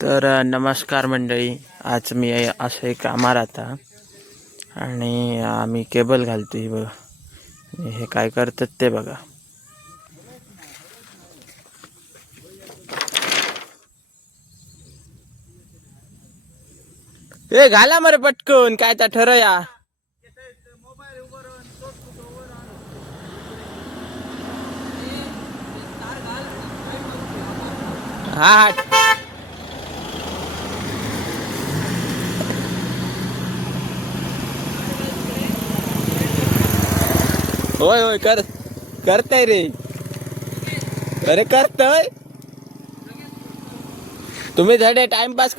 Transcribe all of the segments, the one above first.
तर नमस्कार मंडळी. आज मी असं एक कामार आता आणि आम्ही केबल घालतो. ही बघा, हे काय करतात ते बघा. हे घाला मरे पटकन, काय त्या ठरया. हा हा, होय होय, करताय रे. अरे करतय तुम्ही. थोडे टाइमपास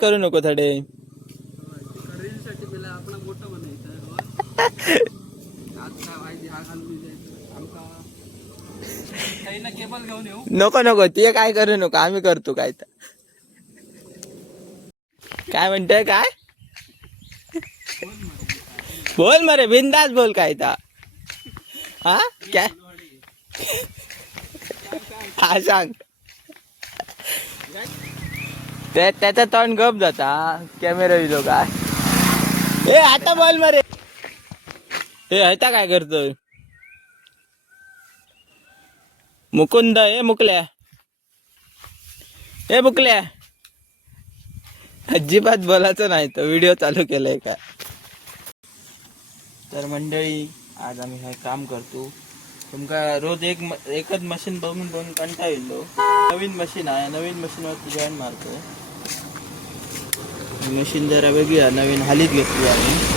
करू नको थोडे. नको नको, ते काय करू नको, आम्ही करतो काय तर. काय म्हणतोय काय. बोल मरे, बिंदास बोल काय तर. हा काय, हा सांग. त्याचा तोंड गप जाता, कॅमेरा दिलो काय. ए आता बोल मरे. हे आता काय करतोय मुकुंद. ए मुकल्या, अजिबात बोलायचं नाही, तर व्हिडिओ चालू केलाय का. तर मंडळी, आज आम्ही हे काम करतो. तुमका रोज एकच मशीन बघून बघून कंटाळा येतो. नवीन मशीन आहे, नवीन मशीनवरती जॉईन मारतो. मशीन जरा वेगळी आहे, नवीन हालीत घेतली आम्ही.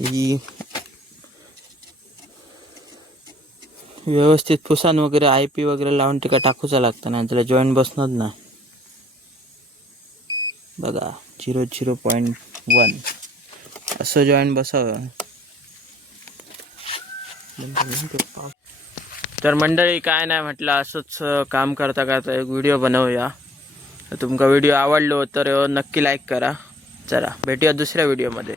ही व्यवस्थित पुसान वगैरे IP वगैरे लावून तिका टाकूचा लागतं ना, त्याला जॉईन बसणार ना. बघा 0.1 असं जॉईन बसावं. तर मंडळी, काय नाही म्हटलं, असंच काम करता करता एक व्हिडिओ बनवूया. तुमका व्हिडिओ आवडलो तर नक्की लाईक करा. चला भेटूया दुसऱ्या व्हिडिओमध्ये.